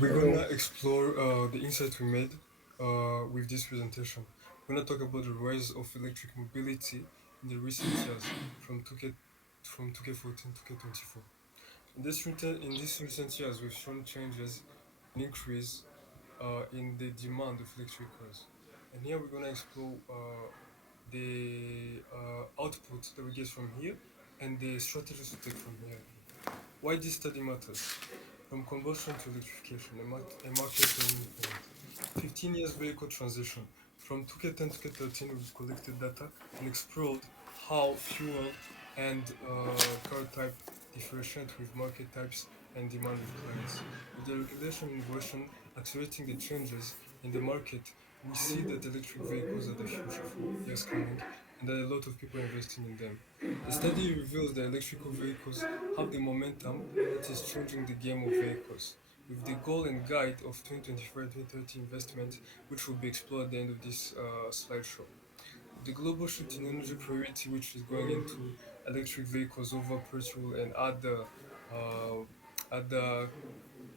We're Hello. gonna explore the insight we made with this presentation. We're gonna talk about the rise of electric mobility in the recent years from 2K14 to 2K24. In this recent years, we've shown changes and increase in the demand of electric cars. And here we're gonna explore the output that we get from here and the strategies to take from here. Why this study matters? From combustion to electrification, a market turning point. 15 years vehicle transition. From 2K10 to K13, we've collected data and explored how fuel and car type differentiate with market types and demand of clients. With the regulation innovation accelerating the changes in the market, we see that electric vehicles are the future for years coming and that a lot of people are investing in them. The study reveals that electrical vehicles have the momentum that is changing the game of vehicles. With the goal and guide of 2024 and 2030 investment, which will be explored at the end of this slideshow. The global shift in energy priority, which is going into electric vehicles over petrol and uh, other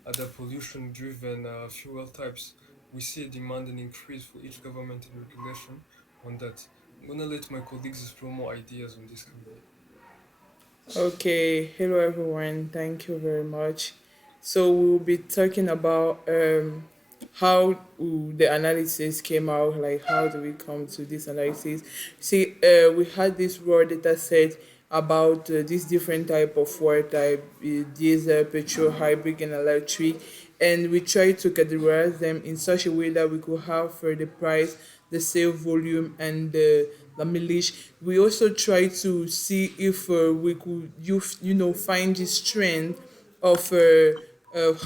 other pollution-driven fuel types, we see a demand and increase for each government and regulation on that. I'm gonna let my colleagues explore more ideas on this coming. Okay, hello everyone. Thank you very much. So we'll be talking about how the analysis came out, like how do we come to this analysis. See, we had this raw data set about this different type of water type, diesel, petrol, hybrid, and electric, and we tried to categorize them in such a way that we could have for the price, the sale volume, and the mileage. We also try to see if we could find this trend of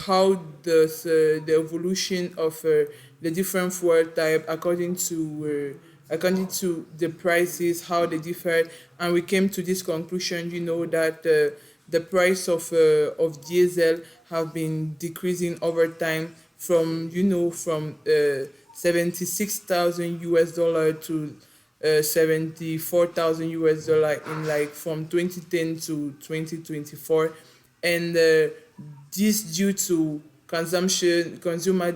how the evolution of the different fuel type according to the prices, how they differ, and we came to this conclusion, that the price of diesel have been decreasing over time from 76,000 US dollar to 74,000 US dollar in like from 2010 to 2024, and this due to consumer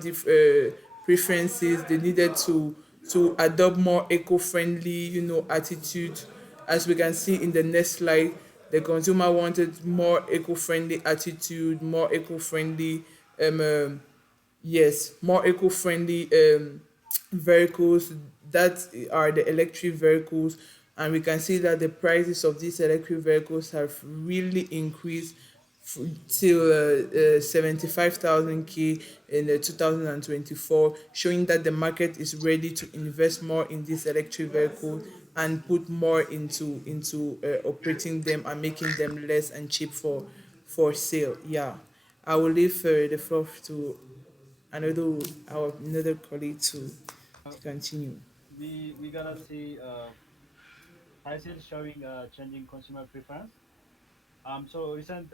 preferences. They needed to adopt more eco-friendly attitude. As we can see in the next slide, the consumer wanted more eco-friendly attitude, more eco-friendly yes, more eco-friendly vehicles that are the electric vehicles, and we can see that the prices of these electric vehicles have really increased till 75,000 k in 2024, showing that the market is ready to invest more in these electric vehicles and put more into operating them and making them less and cheap for sale. Yeah, I will leave the floor to another our another colleague to continue. We gotta see prices showing changing consumer preference. So recent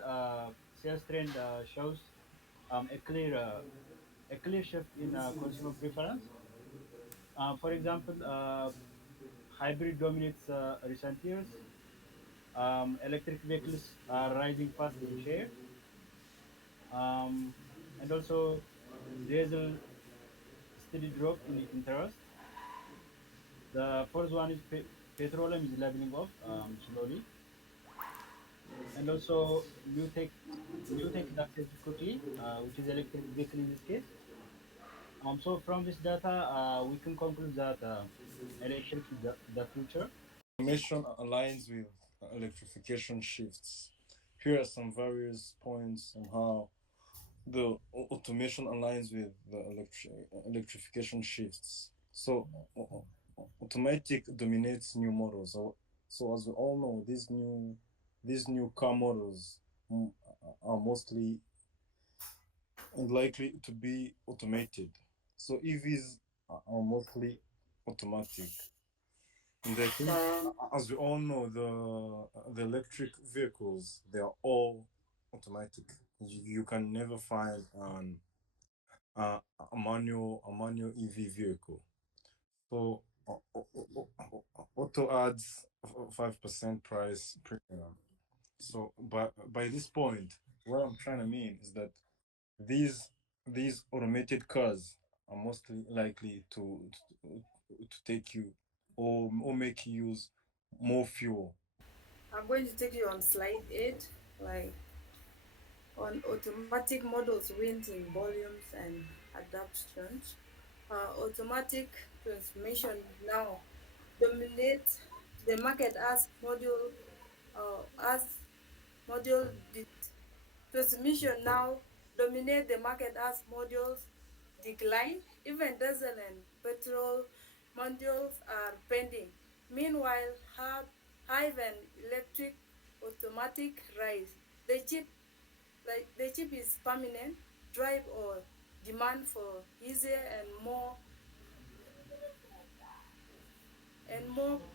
sales trend shows um, a clear uh, a clear shift in consumer preference. For example, hybrid dominates recent years. Electric vehicles are rising fast in share, um, and also there's a steady drop in interest. The first one is petroleum is leveling off slowly, and also new tech adapted quickly, which is electric vehicle in this case. So from this data, we can conclude that electric is the future. Automation aligns with electrification shifts. Here are some various points on how the automation aligns with the electrification shifts. So, automatic dominates new models. So as we all know, these new car models are mostly unlikely to be automated. So EVs are mostly automatic. And I think, as we all know, the electric vehicles, they are all automatic. You can never find a manual EV vehicle. So auto adds 5% price premium. So by this point, what I'm trying to mean is that these these automated cars are most likely to take you or make you use more fuel. I'm going to take you on slide 8, like on automatic models wins in volumes and adaptations. Automatic transmission now dominates the market as module transmission now dominate the market as modules decline. Even diesel and petrol modules are pending. Meanwhile, hive and electric automatic rise. The chip the chip is permanent drive or demand for easier and more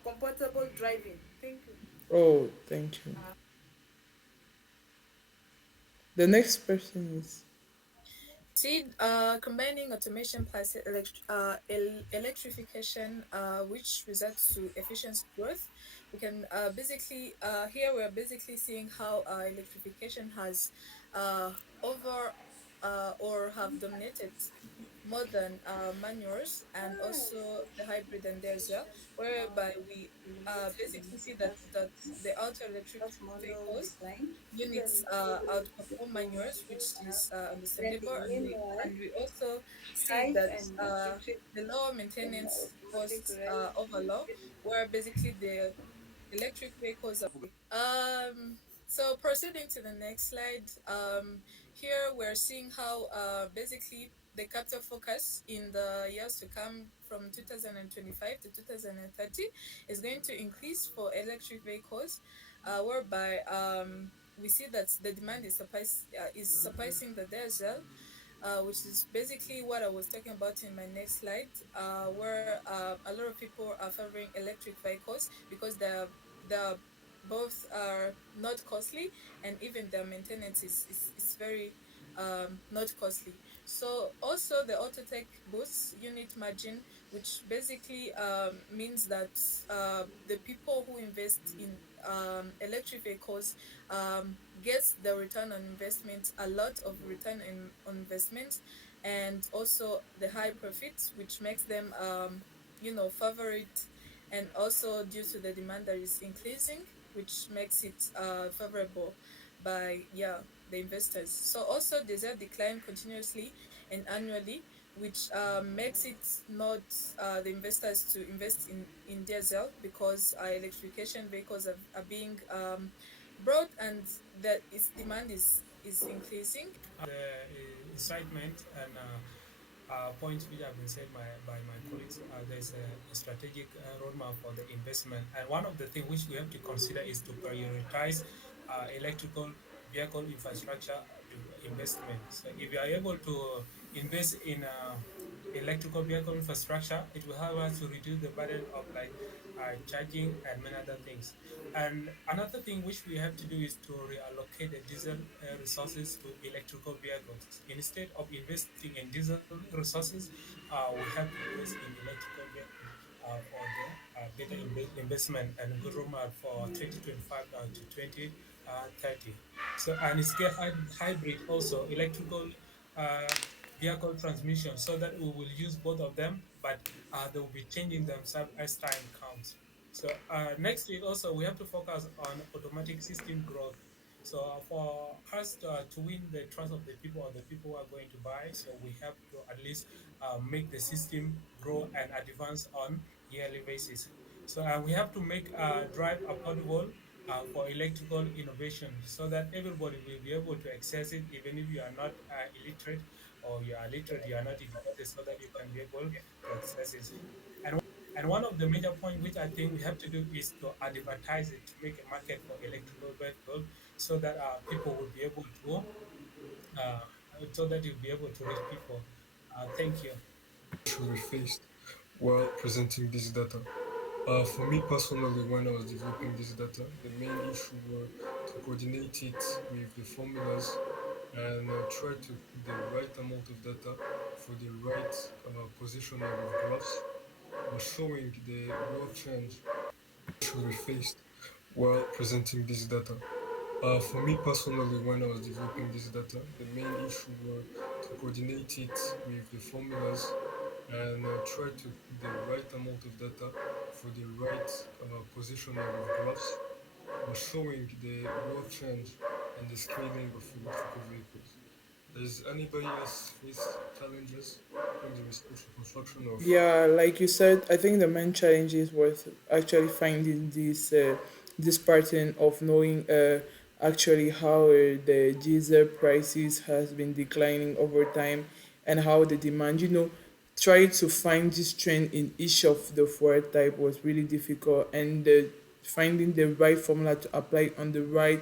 comfortable driving. Thank you. Oh, thank you. The next person is. See, combining automation plus electrification, which results to efficiency growth, we can basically here we are basically seeing how electrification has over or have dominated more than manuals and also the hybrid and diesel, whereby we basically see that the auto electric That model vehicles declined. units Even diesel and outperform petrol manuals, which modules are is understandable, pending. Meanwhile, and we also see hive that and electric the lower maintenance automatic costs rise. overlaw, where basically the electric vehicles are. So proceeding to the next slide, here we're seeing how basically the capital focus in the years to come from 2025 to 2030 is going to increase for electric vehicles, whereby we see that the demand is surpassing the diesel, which is basically what I was talking about in my next slide, where a lot of people are favoring electric vehicles because they're both are not costly, and even their maintenance is very not costly. So also the autotech boosts unit margin, which basically means that the people who invest in electric vehicles gets the return on investment, a lot of return on investment, and also the high profits, which makes them favorite, and also due to the demand that is increasing, which makes it favorable by the investors. So also diesel decline continuously and annually, which makes it not the investors to invest in diesel, because electrification vehicles are being brought, and that its demand is increasing. The incitement and points which have been said by my colleagues, there's a strategic roadmap for the investment. And one of the things which we have to consider is to prioritize electrical vehicle infrastructure investment. So if you are able to invest in electrical vehicle infrastructure, it will help us to reduce the burden of like charging and many other things. And another thing which we have to do is to reallocate the diesel resources to electrical vehicles. Instead of investing in diesel resources, we have to invest in electrical vehicles for the better investment and good roadmap for 2025 to 2030. So, and it's get hybrid also, electrical uh, vehicle transmission, so that we will use both of them, but they will be changing themselves as time comes. So next week also we have to focus on automatic system growth. So for us to win the trust of the people or the people who are going to buy, so we have to at least make the system grow and advance on yearly basis. So we have to make drive affordable for electrical innovation, so that everybody will be able to access it, even if you are not illiterate, or you are literate, you are not educated, so that you can be able to access it. And one of the major points which I think we have to do is to advertise it, to make a market for electrical vehicle, so that people will be able to, uh, so that you'll be able to reach people. Thank you. Issue we faced while presenting this data. For me personally, when I was developing this data, the main issue were to coordinate it with the formulas and try to put the right amount of data for the right positioning of graphs showing the growth change issue we faced while presenting this data. For me personally, when I was developing this data, the main issue were to coordinate it with the formulas and try to put the right amount of data for the right positioning of graphs showing the growth change and the scaling of electrical vehicles. Does anybody else face challenges during the research and construction of? Yeah, like you said, I think the main challenge is worth actually finding this pattern of knowing actually how the diesel prices has been declining over time and how the demand, trying to find this trend in each of the four type was really difficult, and finding the right formula to apply on the right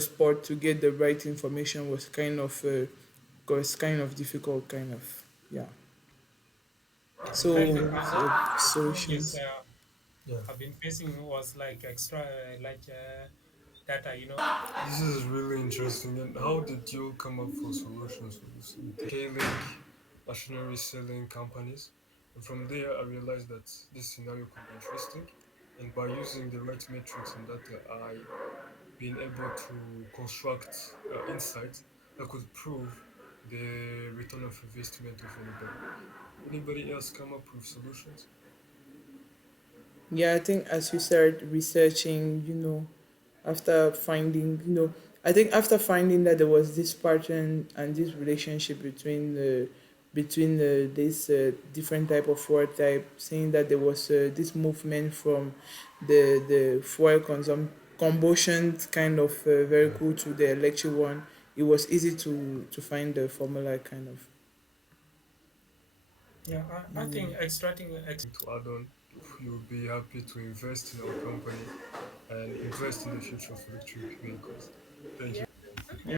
spot to get the right information was kind of difficult, kind of, yeah. So I think the another challenges solutions. Yeah, I've been facing was like extra data. this is really interesting. And how did you come up for solutions for this? Scaling, machinery selling companies. And from there, I realized that this scenario could be interesting. And by using the right metrics and data, I been able to construct insights that could prove the return of investment of anybody. Anybody else come up with solutions? Yeah, I think as you started researching, after finding, I think after finding that there was this pattern and this relationship between this different type of fuel type, saying that there was this movement from the fuel combustion kind of Yeah. vehicle to the electric one, it was easy to find the formula, kind of. Yeah, I think extracting To add on, you'll be happy to invest in our company and invest in the future of electric vehicles. Thank you. Yeah.